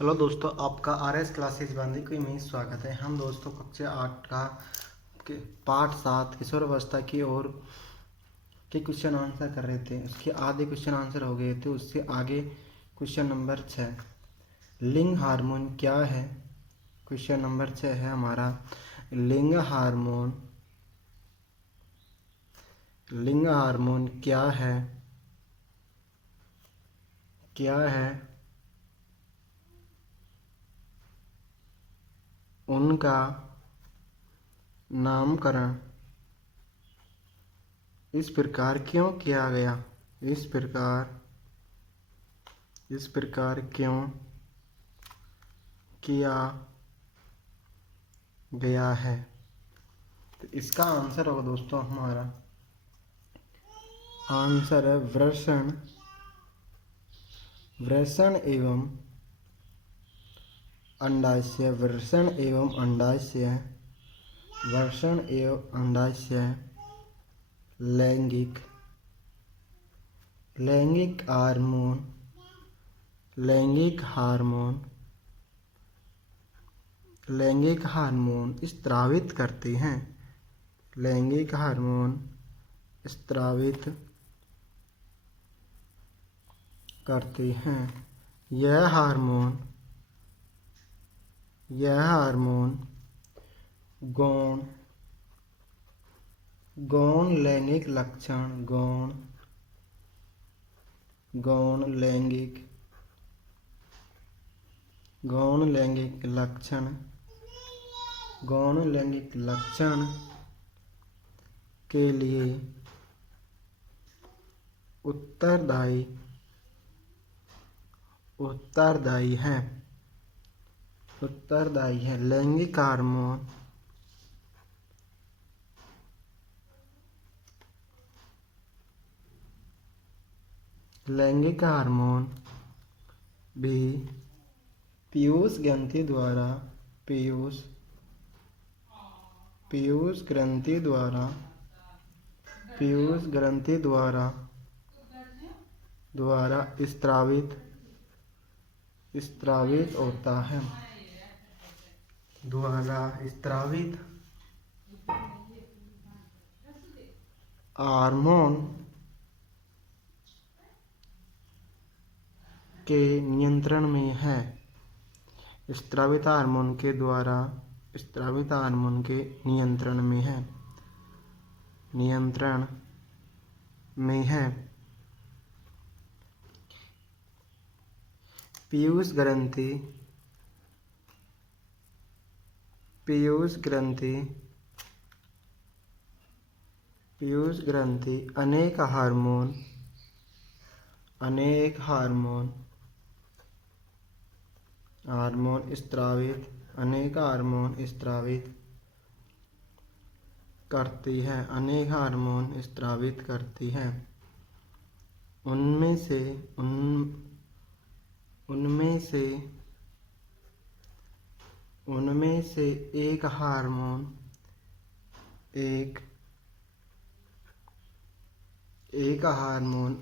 Hello दोस्तों, आपका RS classes Bandikui में स्वागत है। हम दोस्तों कक्षा 8 का पाठ 7 किशोर अवस्था की ओर के क्वेश्चन आंसर कर रहे थे। उसके आधे क्वेश्चन आंसर हो गए थे। उससे आगे क्वेश्चन नंबर 6, लिंग हार्मोन क्या है। क्वेश्चन नंबर 6 है हमारा, लिंग हार्मोन क्या है, उनका नामकरण इस प्रकार क्यों किया गया, इस प्रकार क्यों किया गया है। तो इसका आंसर होगा दोस्तों, हमारा आंसर है वृषण एवं अंडाशय। लैंगिक हार्मोन स्रावित करते हैं। लैंगिक हार्मोन स्रावित करते हैं। यह हार्मोन गौण लैंगिक लक्षण के लिए उत्तरदायी है। लैंगिक हार्मोन भी पीयूष ग्रंथि द्वारा स्रावित होता है। हार्मोन के नियंत्रण में है। स्रावित हार्मोन के नियंत्रण में है। पीयूष ग्रंथि अनेक हार्मोन स्रावित करती है। उनमें से एक हार्मोन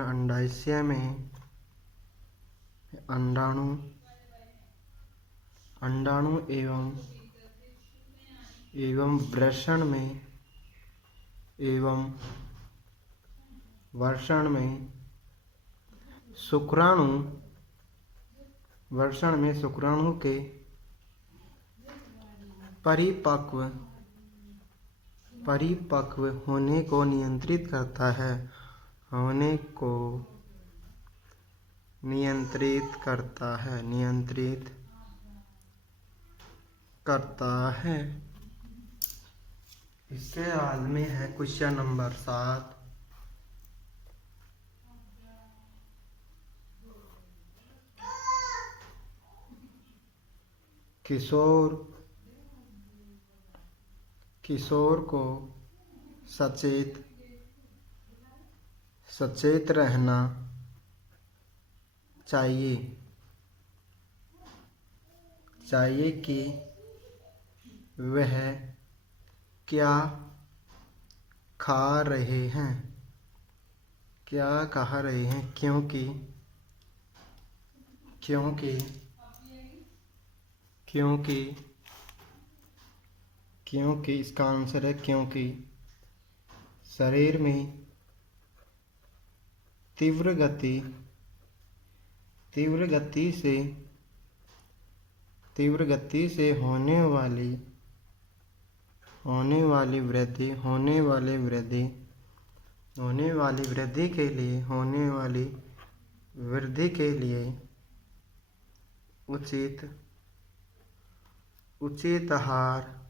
अंडाशय में अंडाणु एवं वृषण में शुक्राणु के परिपक्व होने को नियंत्रित करता है। इसके बाद में है क्वेश्चन नंबर 7, किशोर को सचेत रहना चाहिए कि वह क्या खा रहे हैं, क्योंकि क्योंकि क्योंकि क्योंकि इसका आंसर है क्योंकि शरीर में तीव्र गति से होने वाली वृद्धि के लिए उचित आहार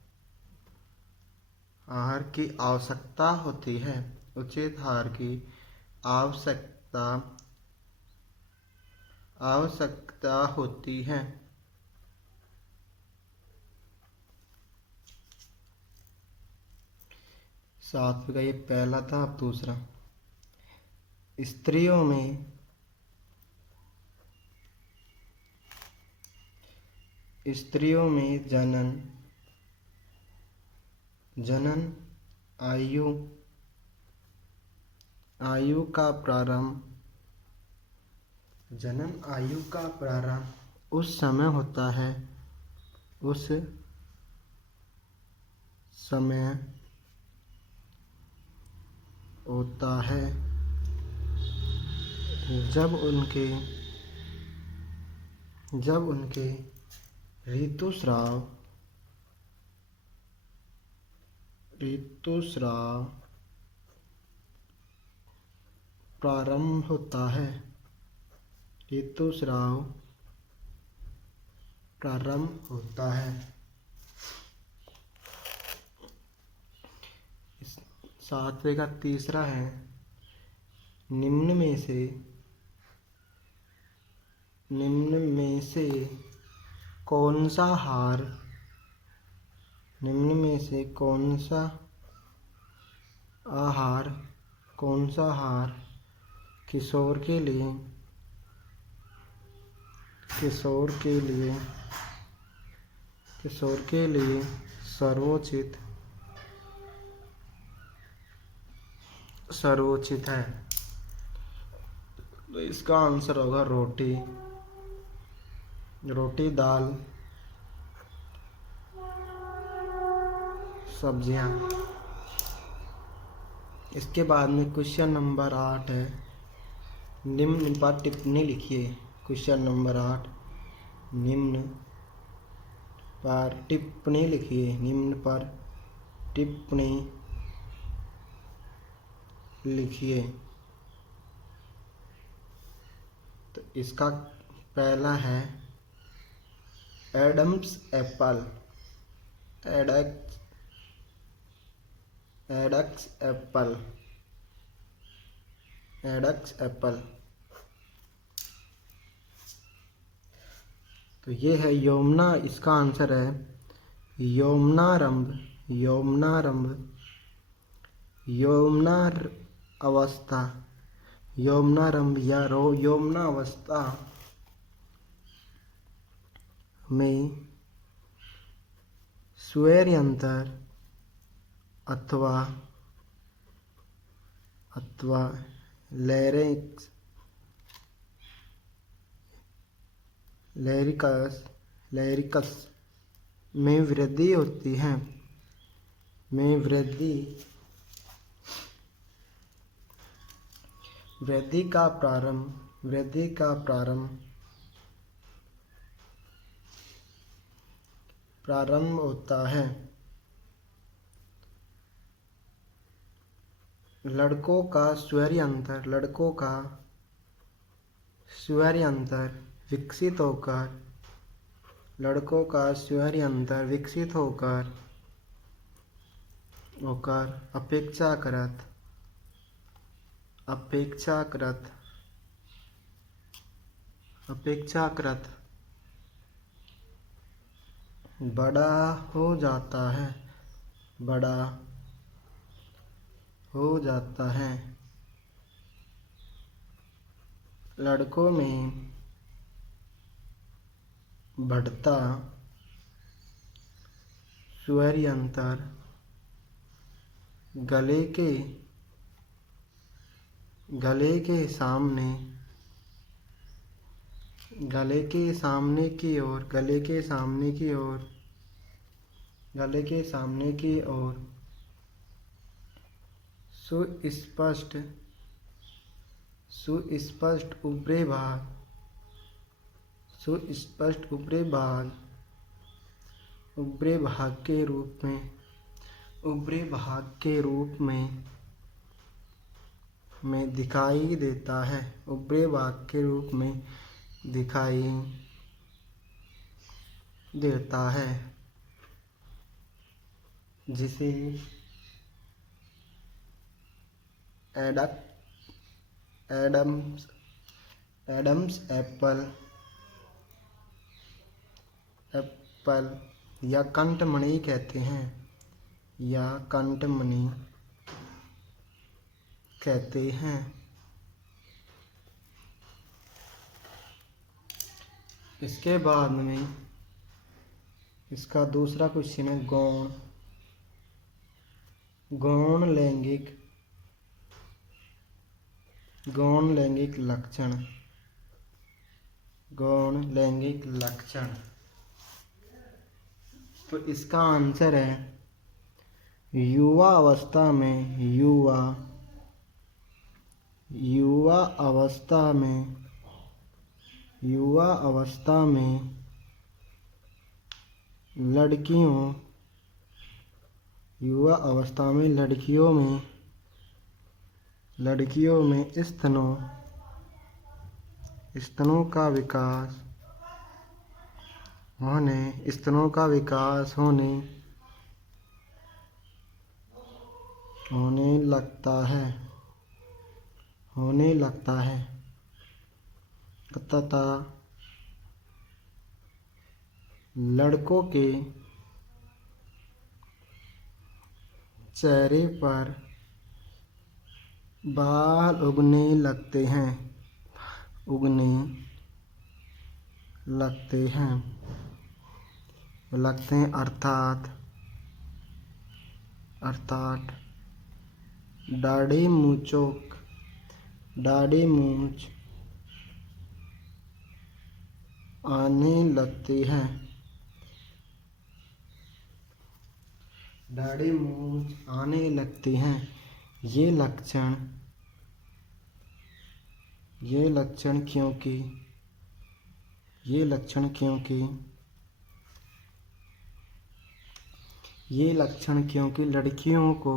की आवश्यकता होती है। उचित आहार की आवश्यकता होती है। सातवें का ये पहला था। अब दूसरा, स्त्रियों में जनन आयु का प्रारंभ उस समय होता है जब उनके ऋतुस्राव प्रारंभ होता है। सातवें का तीसरा है, निम्न में से कौन सा आहार किशोर के लिए सर्वोचित है। तो इसका आंसर होगा रोटी दाल सब्जियां। इसके बाद में क्वेश्चन नंबर 8 है, निम्न पर टिप्पणी लिखिए। क्वेश्चन नंबर 8, निम्न पर टिप्पणी लिखिए। निम्न पर टिप्पणी लिखिए। तो इसका पहला है एडम्स एप्पल। EDX Apple. तो ये है यौमना। इसका आंसर है यौमनारंभ अवस्था। यौमनारंभ या यौमना अवस्था में स्वैरयंत्र अथवा लैरिकस में वृद्धि होती है। वृद्धि का प्रारंभ होता है। लड़कों का स्वैरयंत्र विकसित होकर अपेक्षाकृत बड़ा हो जाता है। लड़कों में बढ़ता स्वैरयंत्र गले के सामने गले के सामने की ओर, गले के सामने की ओर, गले के सामने की ओर। सुस्पष्ट, सुस्पष्ट ऊपरी भाग, सुस्पष्ट ऊपरी भाग, ऊपरी भाग के रूप में, ऊपरी भाग के रूप में दिखाई देता है, ऊपरी भाग के रूप में दिखाई देता है, जिसे एडम्स एडम्स एप्पल, एप्पल या कंठमणि कहते हैं, या कंठमणि कहते हैं। इसके बाद में इसका दूसरा क्वेश्चन है गौण, गौण लैंगिक, गौण लैंगिक लक्षण, गौण लैंगिक लक्षण। तो इसका आंसर है युवा अवस्था में, युवा अवस्था में, युवा अवस्था में लड़कियों, युवा अवस्था में लड़कियों में, लड़कियों में स्तनों का विकास होने, स्तनों का विकास होने लगता है तथा लड़कों के चेहरे पर बाल उगने लगते हैं, अर्थात दाढ़ी मूंछ आने लगती है, दाढ़ी मूंछ आने लगती हैं। ये लक्षण क्योंकि लड़कियों को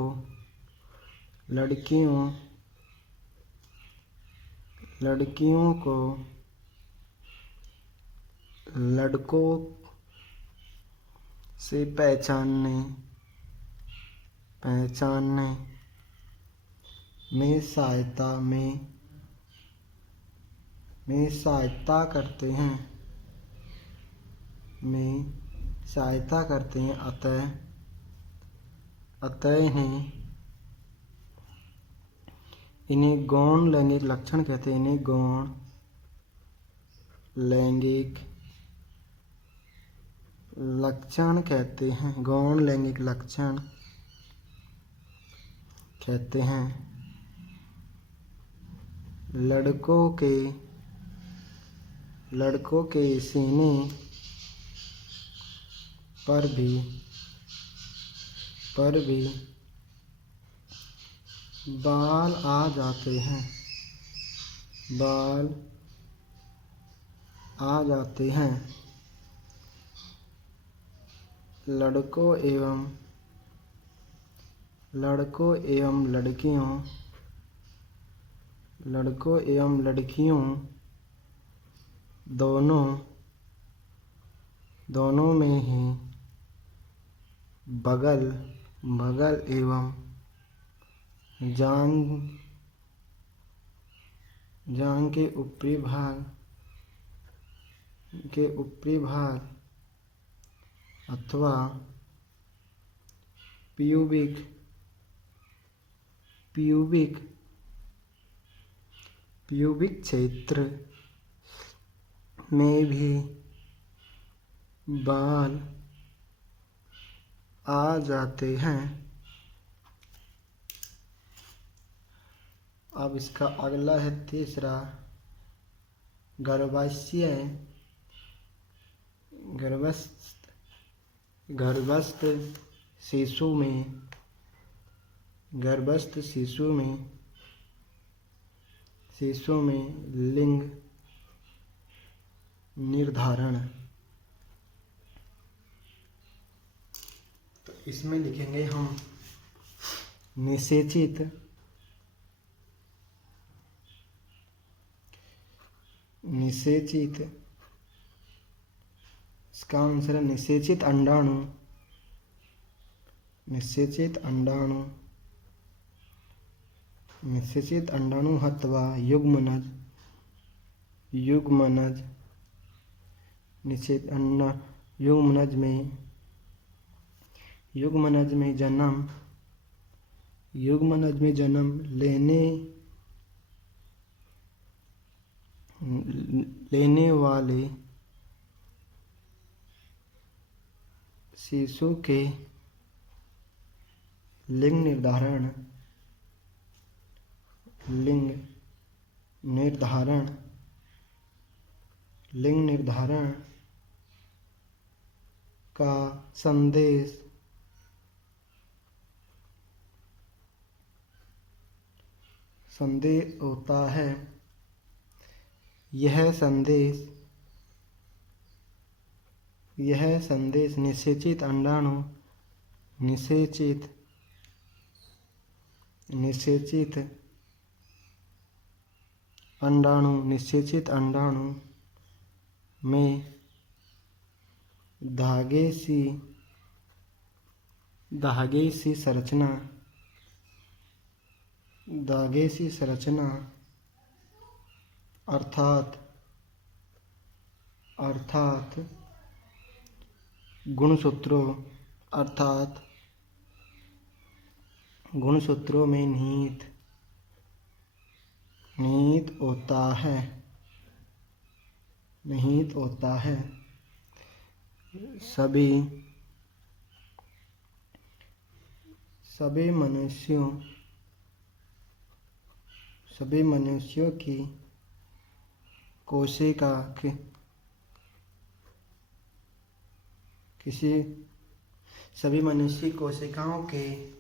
लड़कों से पहचानने में सहायता करते हैं, अतः इन्हें गौण लैंगिक लक्षण कहते हैं, इन्हें गौण लैंगिक लक्षण कहते हैं, गौण लैंगिक लक्षण कहते हैं। लड़कों के सीने पर भी बाल आ जाते हैं, लड़कों एवं लड़कियों दोनों में ही बगल एवं जांघ के ऊपरी भाग अथवा प्यूबिक क्षेत्र में भी बाल आ जाते हैं। अब इसका अगला है तीसरा गर्भाशय गर्भस्थ शिशु में लिंग निर्धारण। तो इसमें लिखेंगे हम निषेचित इसका आंसर है निषेचित अंडाणु अथवा युग्मनज युग्मनज में जन्म लेने वाले शिशु के लिंग निर्धारण का संदेश होता है। यह संदेश निषेचित अंडाणु में धागे सी संरचना अर्थात गुणसूत्रों में निहित होता है। सभी मनुष्यों की कोशिका सभी मनुष्य कोशिकाओं के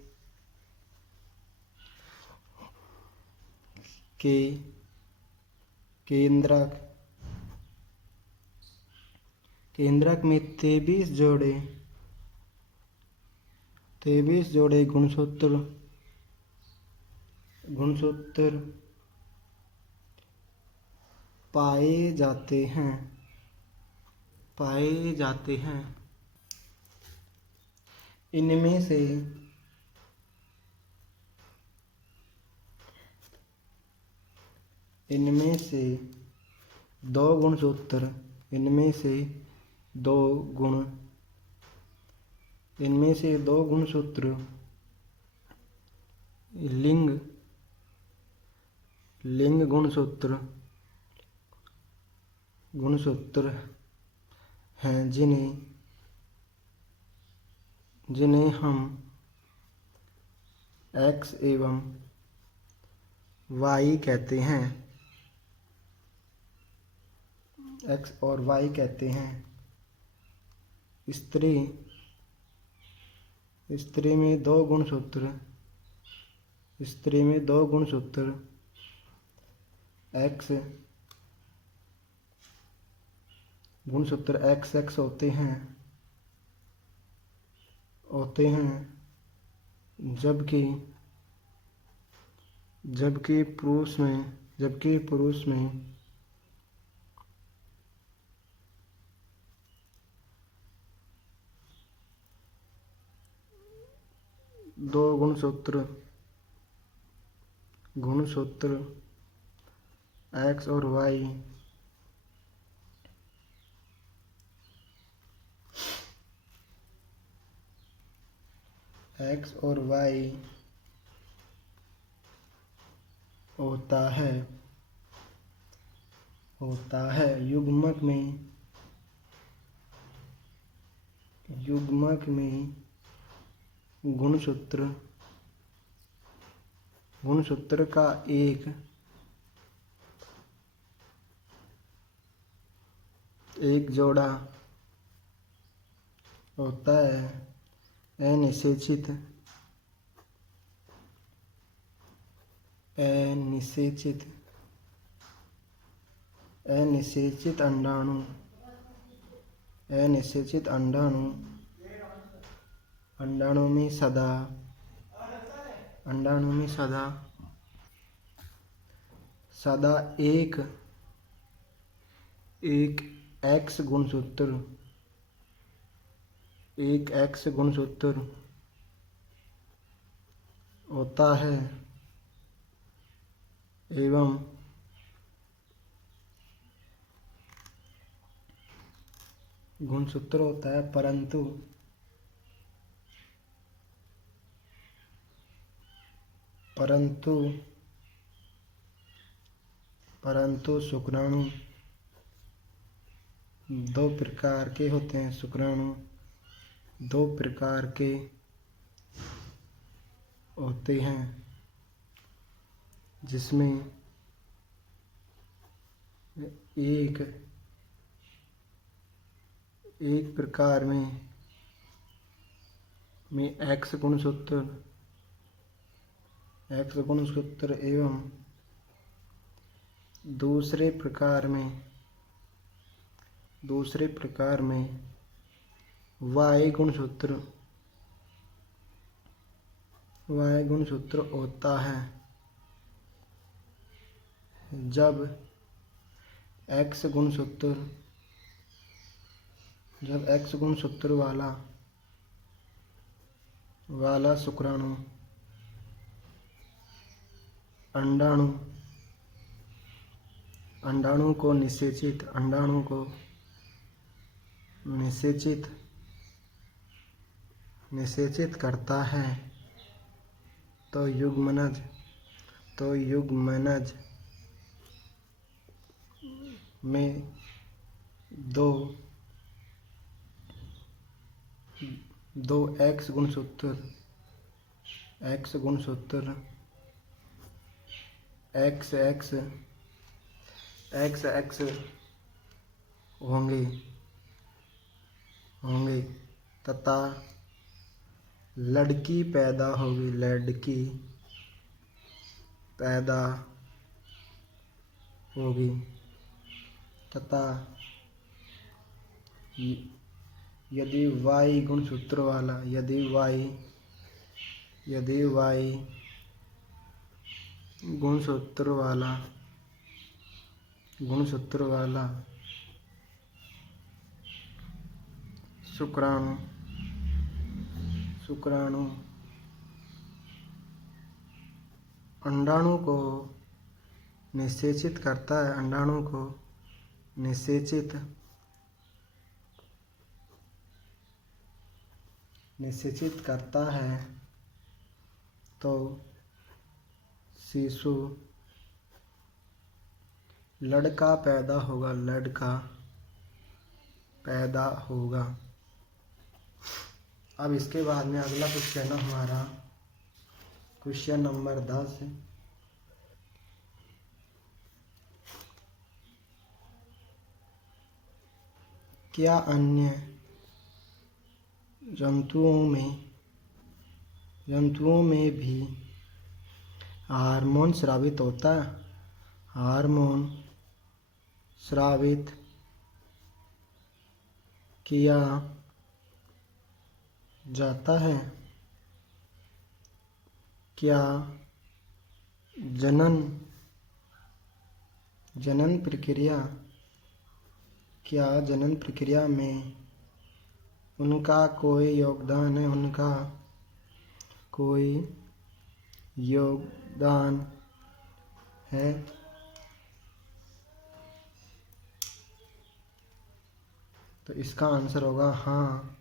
केंद्रक में 23 जोड़े गुणसूत्र पाए जाते हैं। इनमें से 2 गुणसूत्र लिंग गुणसूत्र हैं, जिन्हें हम X एवं Y कहते हैं। X और Y कहते हैं। स्त्री में 2 गुणसूत्र XX होते हैं, जबकि पुरुष में 2 गुणसूत्र X और Y होता है। युग्मक में गुणसूत्र का एक जोड़ा होता है अनिषेचित अनिषेचित अनिषेचित अंडाणु अनिषेचित अंडाणु अंडाणु में सदा अंडाणु में सदा एक एक्स गुणसूत्र होता है एवं गुणसूत्र होता है परंतु शुक्राणु दो प्रकार के होते हैं। शुक्राणु दो प्रकार के होते हैं, जिसमें एक प्रकार में एक्स गुणसूत्र एवं दूसरे प्रकार में वाई गुणसूत्र होता है। जब एक्स गुणसूत्र वाला शुक्राणु अंडाणु को निषेचित करता है तो युग्मनज में दो एक्स गुणसूत्र एक्स होंगे तथा लड़की पैदा होगी तथा यदि वाई गुणसूत्र वाला शुक्राणु अंडाणु को निषेचित करता है निषेचित करता है तो शिशु लड़का पैदा होगा। अब इसके बाद में अगला क्वेश्चन है हमारा क्वेश्चन नंबर 10। क्या अन्य जंतुओं में भी हार्मोन स्रावित होता है? हार्मोन स्रावित किया जाता है। क्या जनन प्रक्रिया में उनका कोई योगदान है? तो इसका आंसर होगा हाँ,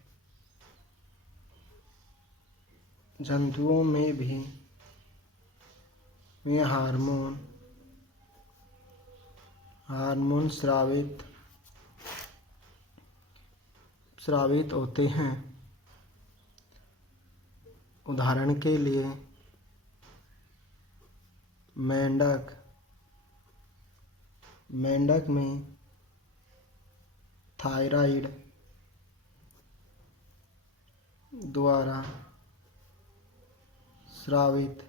जंतुओं में भी हार्मोन स्रावित होते हैं। उदाहरण के लिए मेंढक में थायराइड द्वारा स्रावित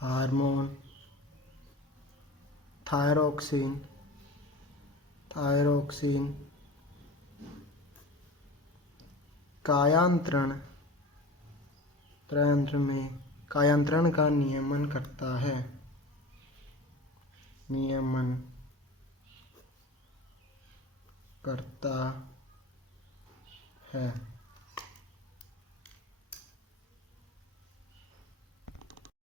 हार्मोन थायरोक्सिन कायांतरण का नियमन करता है